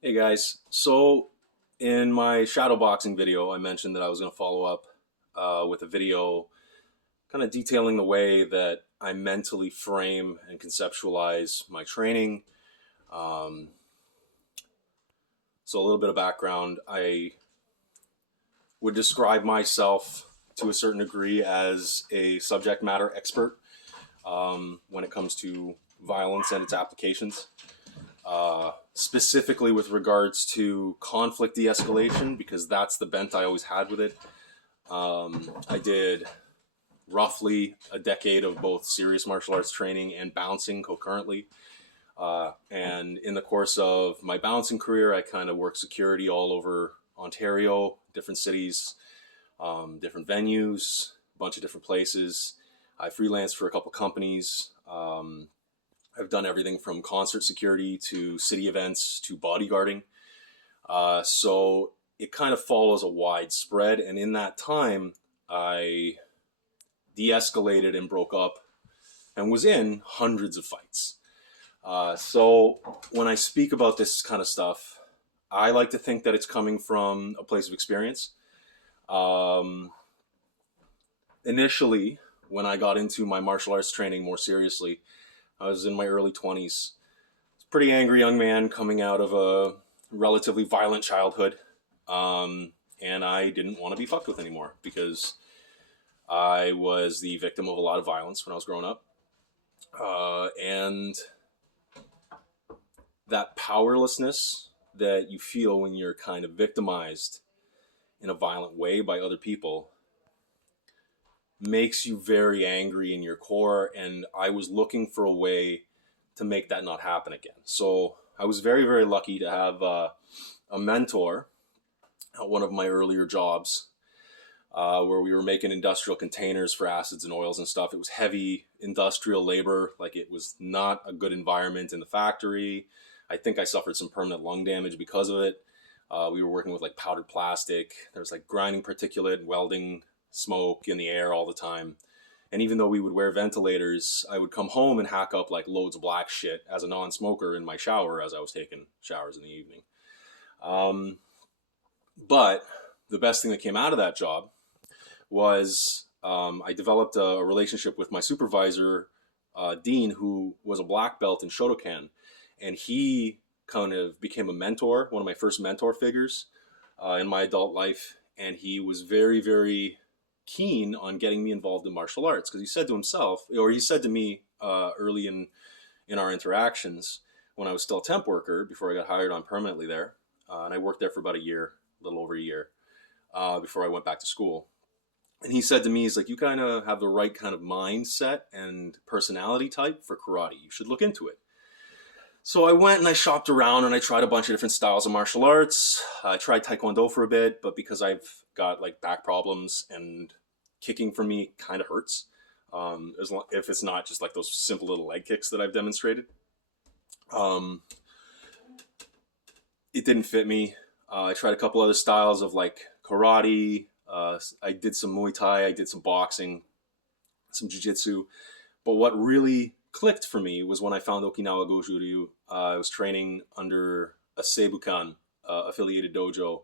Hey guys, so in my shadow boxing video, I mentioned that I was going to follow up with a video kind of detailing the way that I mentally frame and conceptualize my training. Um, so, a little bit of background, I would describe myself to a certain degree as a subject matter expert when it comes to violence and its applications. Specifically with regards to conflict de-escalation, because that's the bent I always had with it. I did roughly a decade of both serious martial arts training and bouncing concurrently. And in the course of my bouncing career, I kind of worked security all over Ontario, different cities, different venues, a bunch of different places. I freelanced for a couple companies. I've done everything from concert security to city events to bodyguarding. So it kind of follows a wide spread. And in that time, I de escalated and broke up and was in hundreds of fights. So when I speak about this kind of stuff, I like to think that it's coming from a place of experience. Um, Initially, when I got into my martial arts training more seriously, I was in my early 20s. Pretty angry young man coming out of a relatively violent childhood. And I didn't want to be fucked with anymore because I was the victim of a lot of violence when I was growing up. And that powerlessness that you feel when you're kind of victimized in a violent way by other people makes you very angry in your core. And I was looking for a way to make that not happen again. So I was very, very lucky to have a mentor at one of my earlier jobs where we were making industrial containers for acids and oils and stuff. It was heavy industrial labor. Like, it was not a good environment in the factory. I think I suffered some permanent lung damage because of it. We were working with like powdered plastic. There was like grinding particulate, welding smoke in the air all the time. And even though we would wear ventilators, I would come home and hack up like loads of black shit as a non-smoker in my shower as I was taking showers in the evening. Um, but the best thing that came out of that job was I developed a relationship with my supervisor, Dean, who was a black belt in Shotokan. And he kind of became a mentor, one of my first mentor figures in my adult life. And he was very, very keen on getting me involved in martial arts because he said to himself, or he said to me early in our interactions when I was still a temp worker before I got hired on permanently there. And I worked there for about a year, a little over a year, before I went back to school. And he said to me, he's like, you kind of have the right kind of mindset and personality type for karate. You should look into it. So I went and I shopped around and I tried a bunch of different styles of martial arts. I tried Taekwondo for a bit, but because I've got like back problems and kicking for me kind of hurts, if it's not just like those simple little leg kicks that I've demonstrated, um, it didn't fit me. I tried a couple other styles of like karate. I did some Muay Thai. I did some boxing, some jiu-jitsu. But what really clicked for me was when I found Okinawa Goju Ryu. I was training under a Seibukan affiliated dojo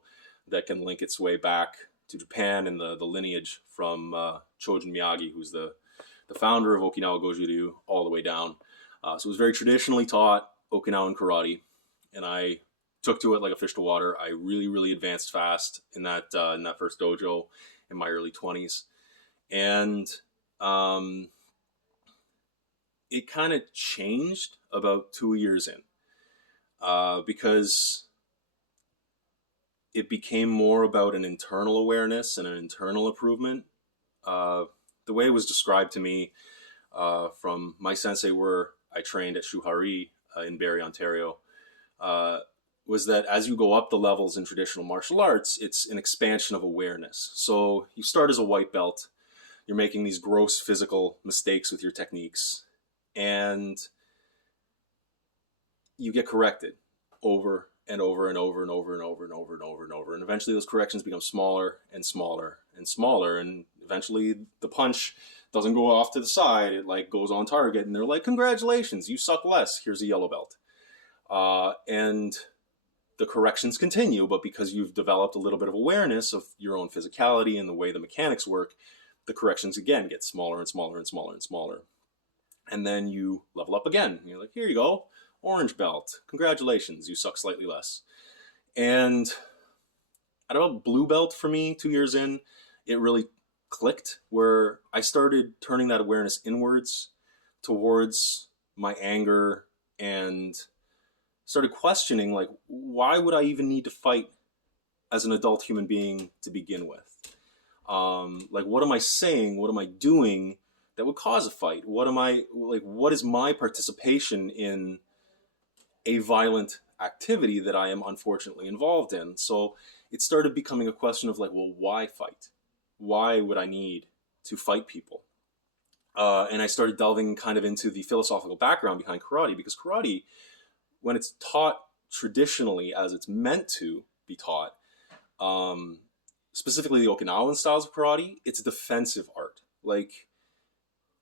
that can link its way back to Japan and the lineage from Chojun Miyagi, who's the founder of Okinawa Goju Ryu, all the way down. So it was very traditionally taught Okinawan karate, and I took to it like a fish to water. I really, really advanced fast in that first dojo in my early 20s, and um, it kind of changed about 2 years in because it became more about an internal awareness and an internal improvement. Uh, the way it was described to me from my sensei, where I trained at Shuhari in Barrie, Ontario, uh, was that as you go up the levels in traditional martial arts, it's an expansion of awareness. So you start as a white belt, you're making these gross physical mistakes with your techniques, and you get corrected over and over and over and over and over and over and over and over. And eventually those corrections become smaller and smaller and smaller. And eventually the punch doesn't go off to the side. It like goes on target. And they're like, congratulations, you suck less. Here's a yellow belt. And the corrections continue, but because you've developed a little bit of awareness of your own physicality and the way the mechanics work, the corrections again get smaller and smaller and smaller and smaller. And then you level up again. You're like, here you go, orange belt. Congratulations, you suck slightly less. And at about blue belt for me, 2 years in, it really clicked where I started turning that awareness inwards towards my anger and started questioning, like, why would I even need to fight as an adult human being to begin with? Like, what am I saying? What am I doing that would cause a fight? What is my participation in a violent activity that I am unfortunately involved in? So it started becoming a question of like, well, why fight? Why would I need to fight people? And I started delving kind of into the philosophical background behind karate, because karate, when it's taught traditionally as it's meant to be taught, specifically the Okinawan styles of karate, it's a defensive art. Like,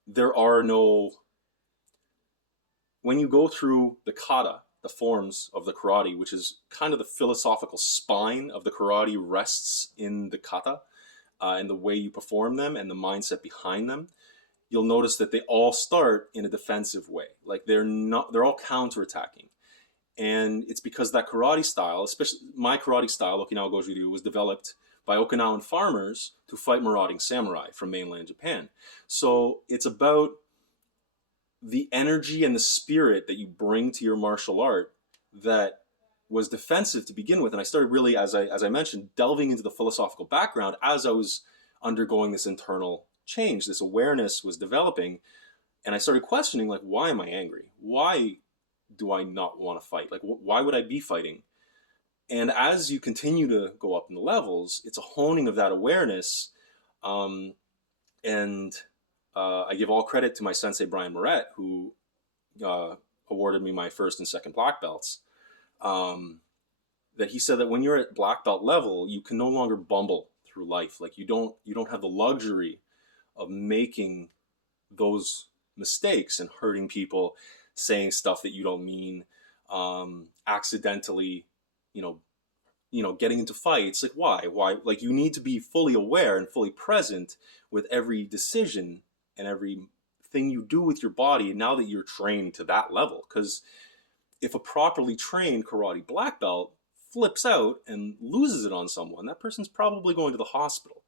there are no, when you go through the kata, the forms of the karate, which is kind of the philosophical spine of the karate, rests in the kata and the way you perform them and the mindset behind them. You'll notice that they all start in a defensive way. Like, they're all counterattacking. And it's because that karate style, especially my karate style, Okinawa Goju Ryu, was developed by Okinawan farmers to fight marauding samurai from mainland Japan. So it's about the energy and the spirit that you bring to your martial art that was defensive to begin with. And I started really, as I mentioned, delving into the philosophical background as I was undergoing this internal change. This awareness was developing, and I started questioning, like, why am I angry? Why do I not want to fight? Like, why would I be fighting? And as you continue to go up in the levels, it's a honing of that awareness. I give all credit to my sensei, Brian Moret, who awarded me my first and second black belts. That he said that when you're at black belt level, you can no longer bumble through life. Like, you don't have the luxury of making those mistakes and hurting people, saying stuff that you don't mean, accidentally, getting into fights. Like, why? Like, you need to be fully aware and fully present with every decision and everything you do with your body now that you're trained to that level. Because if a properly trained karate black belt flips out and loses it on someone, that person's probably going to the hospital.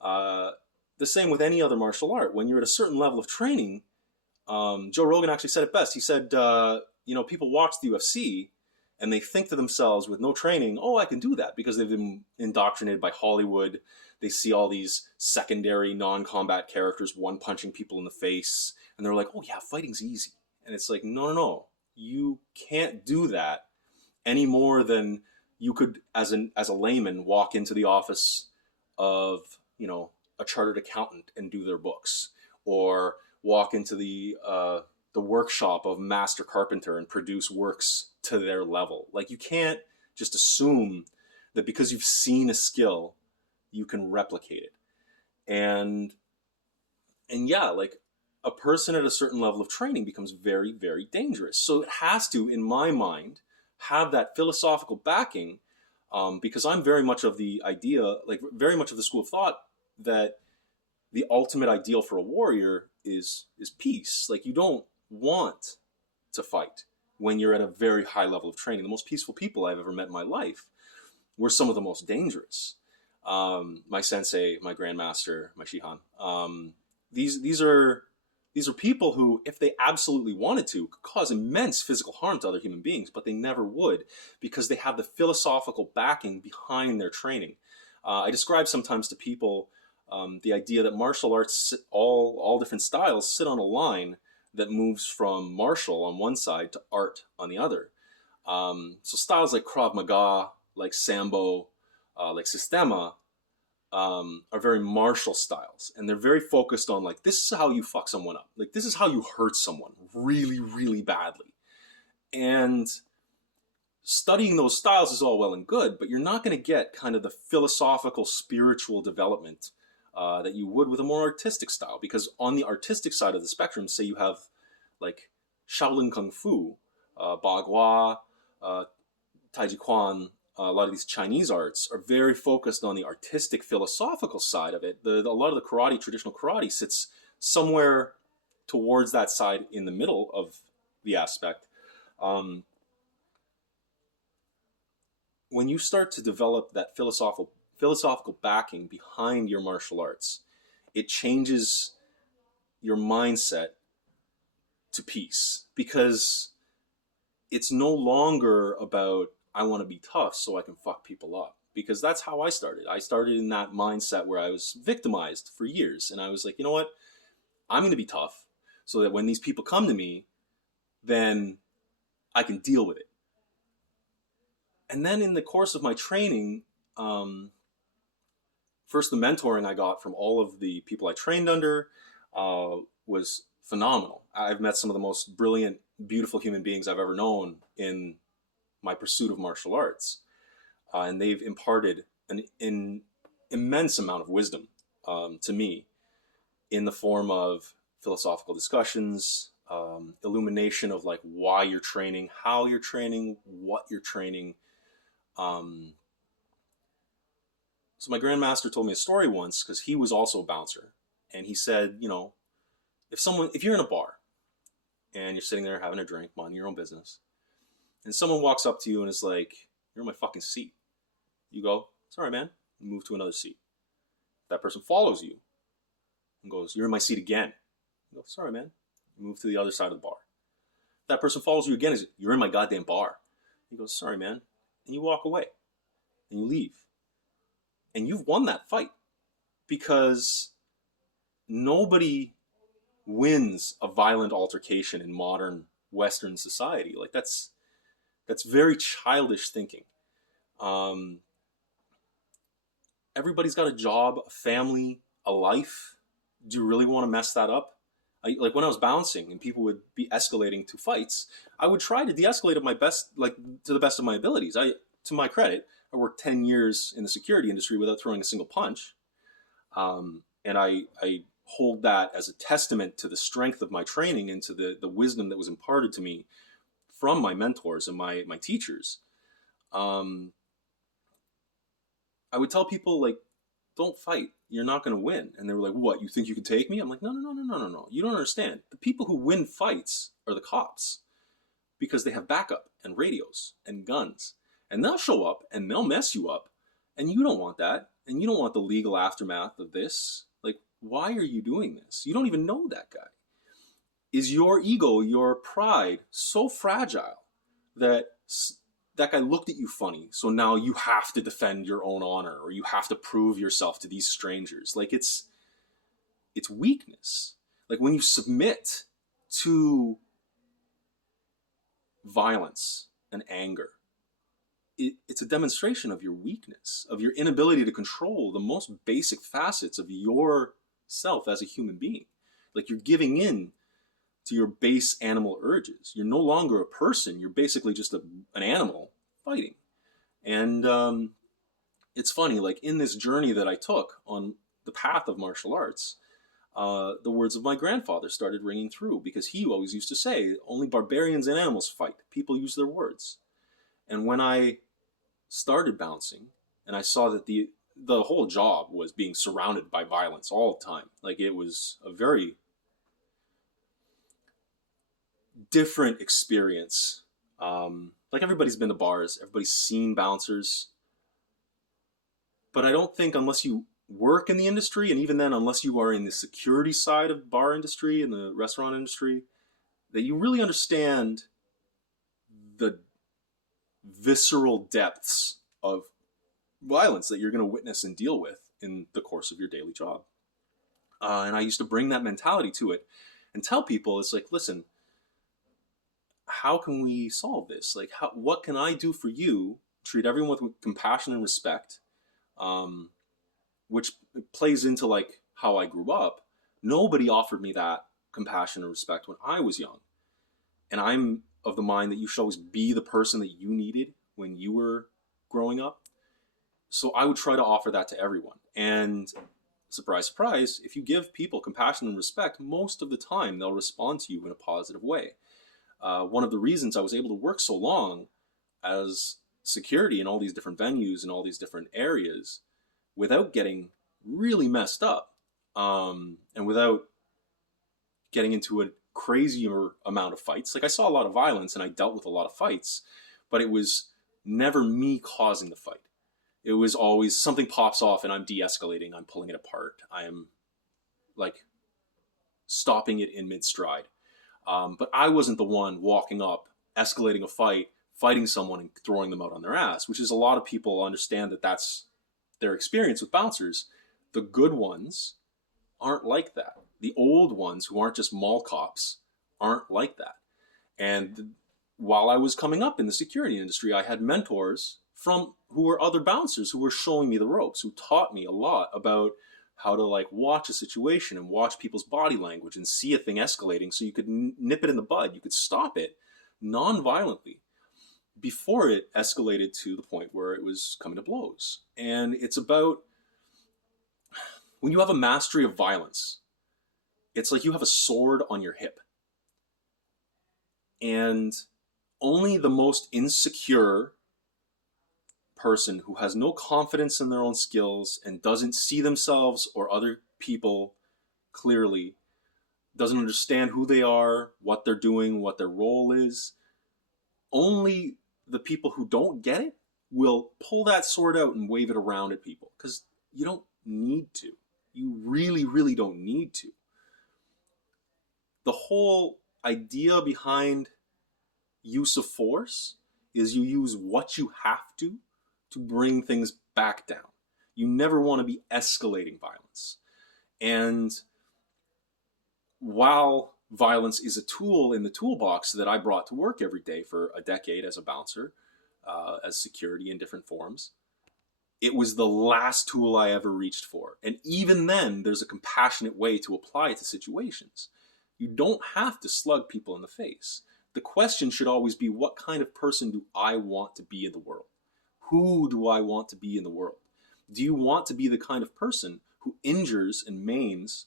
The same with any other martial art. When you're at a certain level of training, Joe Rogan actually said it best. He said, people watch the UFC and they think to themselves with no training, oh, I can do that, because they've been indoctrinated by Hollywood. They see all these secondary non-combat characters one-punching people in the face, and they're like, oh yeah, fighting's easy. And it's like, no. You can't do that any more than you could, as a layman, walk into the office of, a chartered accountant and do their books, or walk into the workshop of master carpenter and produce works to their level. Like, you can't just assume that because you've seen a skill, you can replicate it. And yeah, like, a person at a certain level of training becomes very, very dangerous. So it has to, in my mind, have that philosophical backing, because I'm very much of the idea, like very much of the school of thought, that the ultimate ideal for a warrior is peace. Like, you don't want to fight when you're at a very high level of training. The most peaceful people I've ever met in my life were some of the most dangerous. My sensei, my grandmaster, my shihan. These are people who, if they absolutely wanted to, could cause immense physical harm to other human beings, but they never would, because they have the philosophical backing behind their training. I describe sometimes to people the idea that martial arts, all different styles, sit on a line that moves from martial on one side to art on the other. So styles like Krav Maga, like Sambo, like Sistema, are very martial styles, and they're very focused on, like, this is how you fuck someone up. Like, this is how you hurt someone really, really badly. And studying those styles is all well and good, but you're not going to get kind of the philosophical, spiritual development that you would with a more artistic style. Because on the artistic side of the spectrum, say you have like Shaolin Kung Fu, Bagua, Taiji Chuan, a lot of these Chinese arts are very focused on the artistic, philosophical side of it. A lot of the karate, traditional karate, sits somewhere towards that side in the middle of the aspect. When you start to develop that philosophical backing behind your martial arts, it changes your mindset to peace, because it's no longer about I want to be tough so I can fuck people up, because that's how I started. I started in that mindset where I was victimized for years, and I was like, you know what? I'm going to be tough so that when these people come to me, then I can deal with it. And then in the course of my training, first the mentoring I got from all of the people I trained under was phenomenal. I've met some of the most brilliant, beautiful human beings I've ever known in my pursuit of martial arts. And they've imparted an immense amount of wisdom to me in the form of philosophical discussions, illumination of like why you're training, how you're training, what you're training. So my grandmaster told me a story once, because he was also a bouncer, and he said, you know, if you're in a bar and you're sitting there having a drink, minding your own business, and someone walks up to you and is like, you're in my fucking seat. You go, sorry, man. You move to another seat. That person follows you and goes, you're in my seat again. You go, sorry, man. You move to the other side of the bar. That person follows you again, is you're in my goddamn bar. You go, sorry, man. And you walk away and you leave. And you've won that fight, because nobody wins a violent altercation in modern Western society. Like that's very childish thinking. Everybody's got a job, a family, a life. Do you really want to mess that up? Like when I was bouncing and people would be escalating to fights, I would try to de-escalate at my best, like to the best of my abilities. To my credit, I worked 10 years in the security industry without throwing a single punch. And I hold that as a testament to the strength of my training and to the wisdom that was imparted to me from my mentors and my teachers. I would tell people, like, don't fight. You're not going to win. And they were like, what, you think you can take me? I'm like, no. You don't understand. The people who win fights are the cops, because they have backup and radios and guns. And they'll show up and they'll mess you up. And you don't want that. And you don't want the legal aftermath of this. Like, why are you doing this? You don't even know that guy. Is your ego, your pride so fragile that that guy looked at you funny, so now you have to defend your own honor, or you have to prove yourself to these strangers? Like, it's weakness. Like when you submit to violence and anger, it's a demonstration of your weakness, of your inability to control the most basic facets of yourself as a human being. Like you're giving in to your base animal urges. You're no longer a person. You're basically just an animal fighting. And it's funny, like in this journey that I took on the path of martial arts, the words of my grandfather started ringing through, because he always used to say, only barbarians and animals fight. People use their words. And when I started bouncing and I saw that the whole job was being surrounded by violence all the time, like it was a very different experience. Like everybody's been to bars, everybody's seen bouncers, but I don't think unless you work in the industry, and even then unless you are in the security side of bar industry and the restaurant industry, that you really understand the visceral depths of violence that you're going to witness and deal with in the course of your daily job. And I used to bring that mentality to it and tell people, it's like, listen, how can we solve this? Like, what can I do for you? Treat everyone with compassion and respect, which plays into like how I grew up. Nobody offered me that compassion and respect when I was young. And I'm of the mind that you should always be the person that you needed when you were growing up. So I would try to offer that to everyone. And surprise, surprise, if you give people compassion and respect, most of the time they'll respond to you in a positive way. One of the reasons I was able to work so long as security in all these different venues and all these different areas without getting really messed up, and without getting into a crazier amount of fights. Like, I saw a lot of violence and I dealt with a lot of fights, but it was never me causing the fight. It was always something pops off and I'm de-escalating, I'm pulling it apart, I am like stopping it in mid-stride. But I wasn't the one walking up, escalating a fight, fighting someone and throwing them out on their ass, which is a lot of people understand that that's their experience with bouncers. The good ones aren't like that. The old ones who aren't just mall cops aren't like that. And while I was coming up in the security industry, I had mentors from who were other bouncers who were showing me the ropes, who taught me a lot about how to like watch a situation and watch people's body language and see a thing escalating so you could nip it in the bud. You could stop it non-violently before it escalated to the point where it was coming to blows. And it's about, when you have a mastery of violence, it's like you have a sword on your hip. And only the most insecure person who has no confidence in their own skills and doesn't see themselves or other people clearly, doesn't understand who they are, what they're doing, what their role is, only the people who don't get it will pull that sword out and wave it around at people, because you don't need to. You really, really don't need to. The whole idea behind use of force is you use what you have to bring things back down. You never want to be escalating violence. And while violence is a tool in the toolbox that I brought to work every day for a decade as a bouncer, as security in different forms, it was the last tool I ever reached for. And even then, there's a compassionate way to apply it to situations. You don't have to slug people in the face. The question should always be, what kind of person do I want to be in the world? Who do I want to be in the world? Do you want to be the kind of person who injures and maims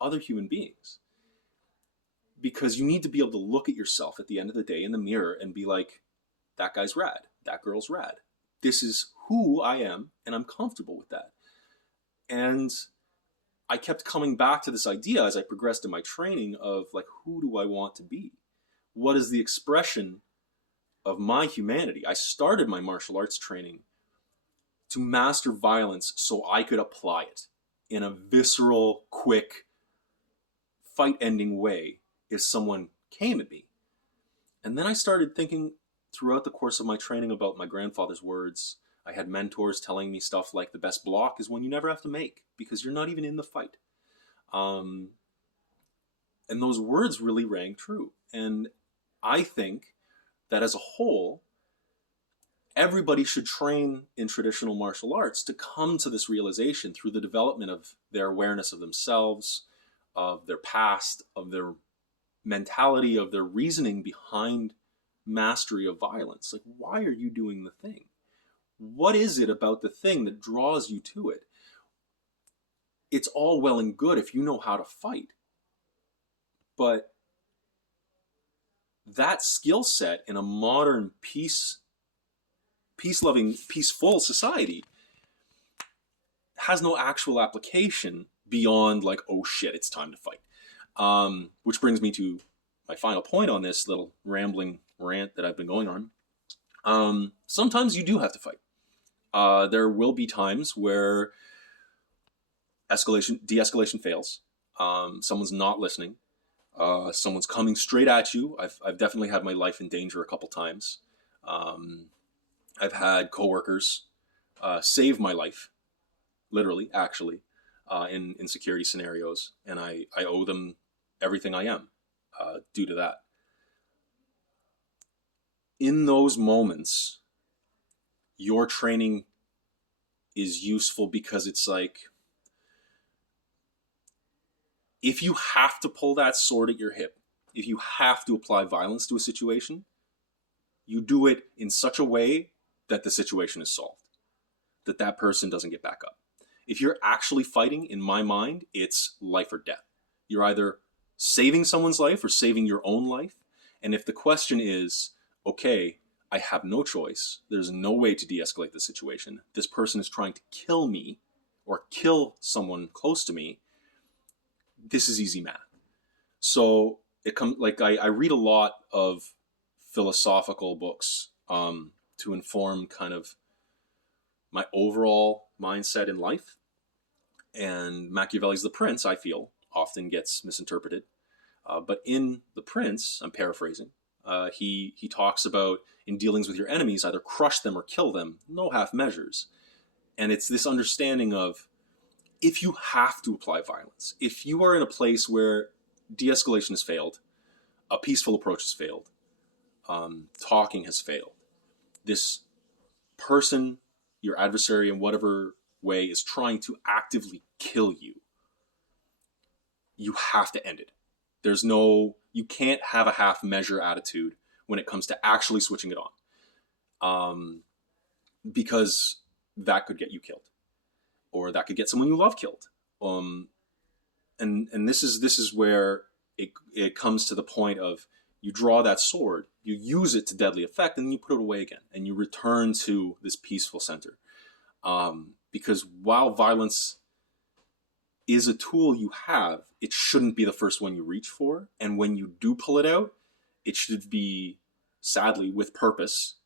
other human beings? Because you need to be able to look at yourself at the end of the day in the mirror and be like, that guy's rad, that girl's rad. This is who I am, and I'm comfortable with that. And I kept coming back to this idea as I progressed in my training of like, who do I want to be? What is the expression of my humanity? I started my martial arts training to master violence so I could apply it in a visceral, quick, fight-ending way if someone came at me. And then I started thinking throughout the course of my training about my grandfather's words. I had mentors telling me stuff like the best block is one you never have to make because you're not even in the fight. And those words really rang true. And I think that as a whole, everybody should train in traditional martial arts to come to this realization through the development of their awareness of themselves, of their past, of their mentality, of their reasoning behind mastery of violence. Like, why are you doing the thing? What is it about the thing that draws you to it? It's all well and good if you know how to fight, but that skill set in a modern peace-loving, peaceful society has no actual application beyond like, oh shit, it's time to fight. Which brings me to my final point on this little rambling rant that I've been going on. Sometimes you do have to fight. There will be times where de-escalation fails. Someone's not listening. Someone's coming straight at you. I've definitely had my life in danger a couple times. I've had coworkers save my life, literally, actually, in security scenarios, and I owe them everything I am due to that. In those moments, your training is useful because it's like, if you have to pull that sword at your hip, if you have to apply violence to a situation, you do it in such a way that the situation is solved, that that person doesn't get back up. If you're actually fighting, in my mind, it's life or death. You're either saving someone's life or saving your own life. And if the question is, okay, I have no choice. There's no way to de-escalate the situation. This person is trying to kill me or kill someone close to me. This is easy math. So it comes like I read a lot of philosophical books to inform kind of my overall mindset in life. And Machiavelli's The Prince, I feel, often gets misinterpreted. But in The Prince, I'm paraphrasing, he talks about in dealings with your enemies, either crush them or kill them, no half measures. And it's this understanding of if you have to apply violence, if you are in a place where de-escalation has failed, a peaceful approach has failed, talking has failed, this person, your adversary in whatever way, is trying to actively kill you, you have to end it. You can't have a half measure attitude when it comes to actually switching it on. Because that could get you killed, or that could get someone you love killed. And this is where it comes to the point of you draw that sword, you use it to deadly effect, and then you put it away again, and you return to this peaceful center. Because while violence is a tool you have, it shouldn't be the first one you reach for. And when you do pull it out, it should be, sadly, with purpose,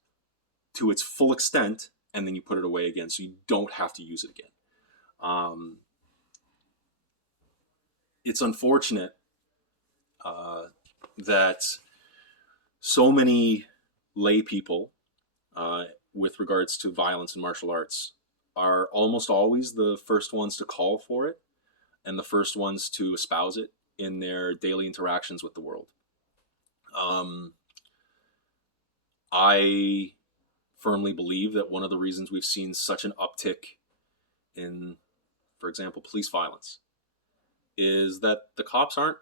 to its full extent, and then you put it away again so you don't have to use it again. It's unfortunate that so many lay people, with regards to violence in martial arts, are almost always the first ones to call for it and the first ones to espouse it in their daily interactions with the world. I firmly believe that one of the reasons we've seen such an uptick in, for example, police violence is that the cops aren't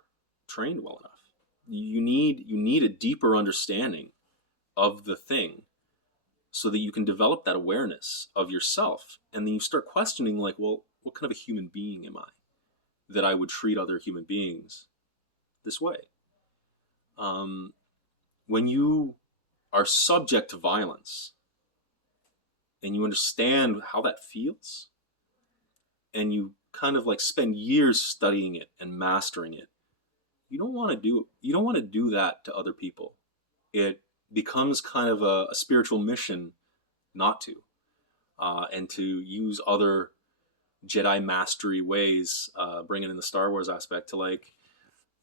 trained well enough. You need a deeper understanding of the thing so that you can develop that awareness of yourself. And then you start questioning, like, well, what kind of a human being am I that I would treat other human beings this way? When you are subject to violence and you understand how that feels, and you kind of like spend years studying it and mastering it, you don't want to do that to other people. It becomes kind of a spiritual mission not to, and to use other Jedi mastery ways, bringing in the Star Wars aspect to, like,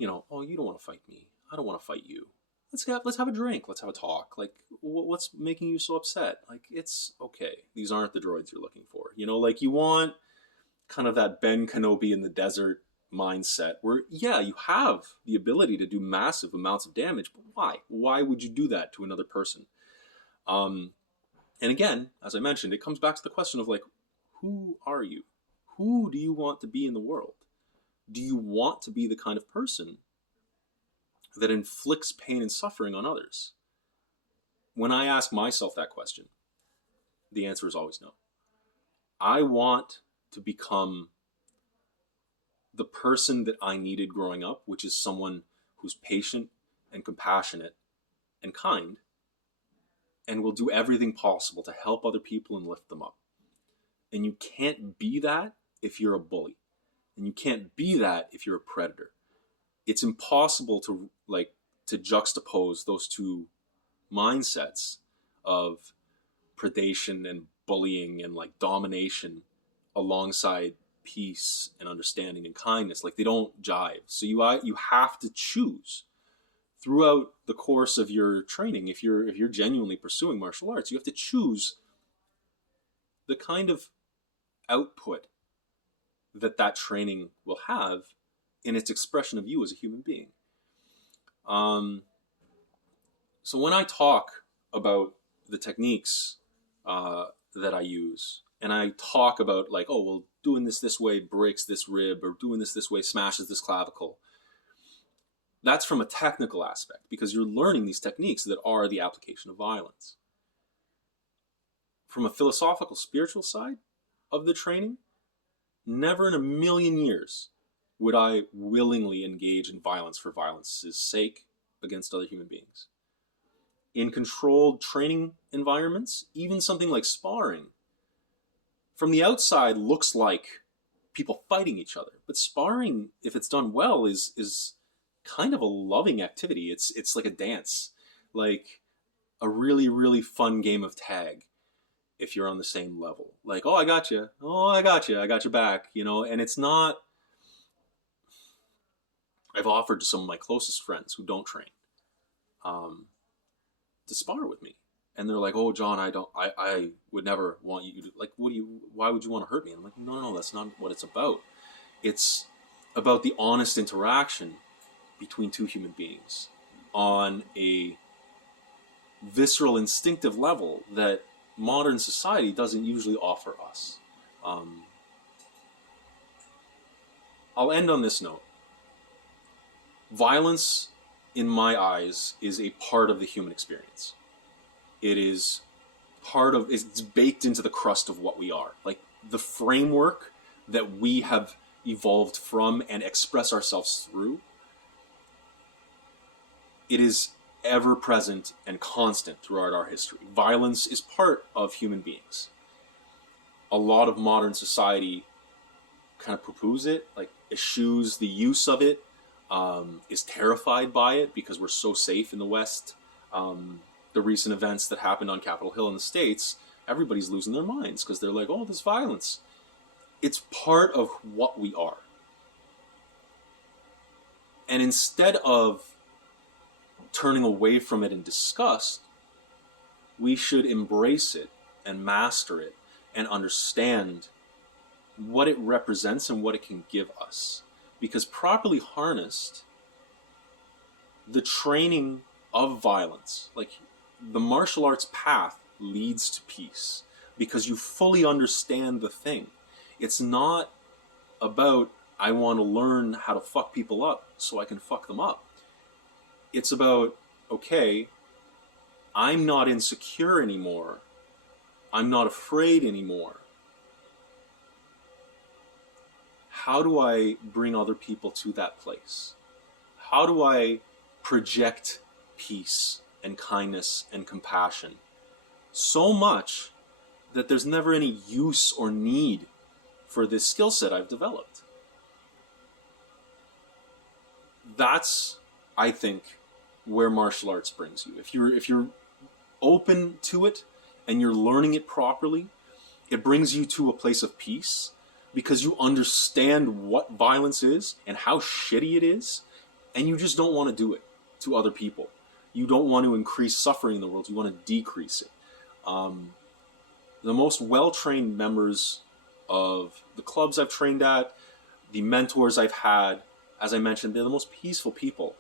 oh, you don't want to fight me, I don't want to fight you. Let's have a drink. Let's have a talk. Like, what's making you so upset? Like, it's okay. These aren't the droids you're looking for. Like, you want kind of that Ben Kenobi in the desert mindset where, yeah, you have the ability to do massive amounts of damage, but why? Why would you do that to another person? And again, as I mentioned, it comes back to the question of, like, who are you? Who do you want to be in the world? Do you want to be the kind of person that inflicts pain and suffering on others? When I ask myself that question, the answer is always no. I want to become the person that I needed growing up, which is someone who's patient and compassionate and kind, and will do everything possible to help other people and lift them up. And you can't be that if you're a bully. And you can't be that if you're a predator. It's impossible to juxtapose those two mindsets of predation and bullying and like domination alongside peace and understanding and kindness. Like, they don't jive. So you have to choose throughout the course of your training. If you're genuinely pursuing martial arts, you have to choose the kind of output that training will have in its expression of you as a human being. So when I talk about the techniques that I use, and I talk about, like, oh, well, doing this way breaks this rib, or doing this way smashes this clavicle, that's from a technical aspect, because you're learning these techniques that are the application of violence. From a philosophical, spiritual side of the training, never in a million years would I willingly engage in violence for violence's sake against other human beings. in controlled training environments, even something like sparring, from the outside looks like people fighting each other. But sparring, if it's done well, is kind of a loving activity. It's like a dance, like a really, really fun game of tag if you're on the same level. Like, oh, I got you. Oh, I got you. I got your back, you know, and it's not. I've offered to some of my closest friends who don't train to spar with me. And they're like, oh, John, I would never want you to, like, why would you want to hurt me? And I'm like, no, that's not what it's about. It's about the honest interaction between two human beings on a visceral, instinctive level that modern society doesn't usually offer us. I'll end on this note. Violence, in my eyes, is a part of the human experience. It is it's baked into the crust of what we are. Like the framework that we have evolved from and express ourselves through, it is ever present and constant throughout our history. Violence is part of human beings. A lot of modern society kind of poo-poos it, like eschews the use of it, is terrified by it because we're so safe in the West. The recent events that happened on Capitol Hill in the States, everybody's losing their minds because they're like, oh, this violence. It's part of what we are. And instead of turning away from it in disgust, we should embrace it and master it and understand what it represents and what it can give us. Because properly harnessed, the training of violence, like the martial arts path, leads to peace because you fully understand the thing. It's not about, I want to learn how to fuck people up so I can fuck them up. It's about, okay, I'm not insecure anymore. I'm not afraid anymore. How do I bring other people to that place? How do I project peace and kindness and compassion so much that there's never any use or need for this skill set I've developed? That's, I think, where martial arts brings you. If you're open to it and you're learning it properly, it brings you to a place of peace because you understand what violence is and how shitty it is, and you just don't want to do it to other people. You don't want to increase suffering in the world. You want to decrease it. The most well-trained members of the clubs I've trained at, the mentors I've had, as I mentioned, they're the most peaceful people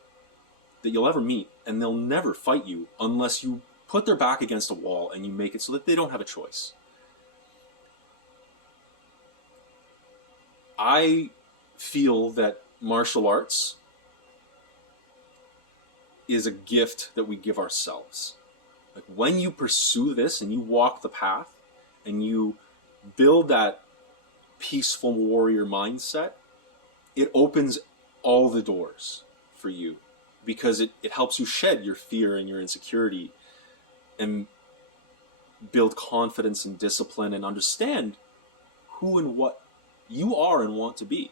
that you'll ever meet, and they'll never fight you unless you put their back against a wall and you make it so that they don't have a choice. I feel that martial arts is a gift that we give ourselves. Like when you pursue this and you walk the path and you build that peaceful warrior mindset, it opens all the doors for you because it helps you shed your fear and your insecurity and build confidence and discipline and understand who and what you are and want to be.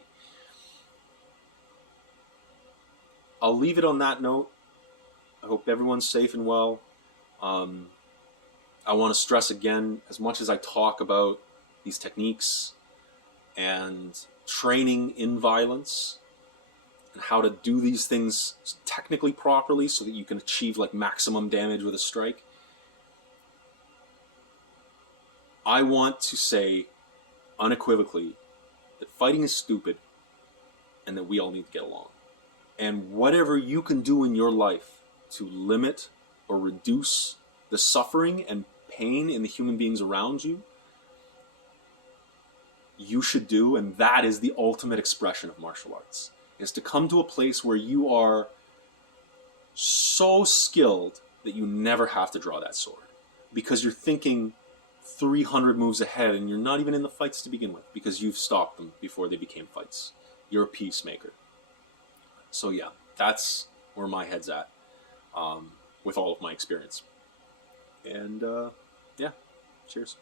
I'll leave it on that note. I hope everyone's safe and well. I want to stress again, as much as I talk about these techniques and training in violence and how to do these things technically properly so that you can achieve like maximum damage with a strike, I want to say unequivocally that fighting is stupid and that we all need to get along. And whatever you can do in your life to limit or reduce the suffering and pain in the human beings around you, you should do, and that is the ultimate expression of martial arts, is to come to a place where you are so skilled that you never have to draw that sword because you're thinking 300 moves ahead and you're not even in the fights to begin with because you've stopped them before they became fights. You're a peacemaker. So yeah, that's where my head's at with all of my experience. And yeah, cheers.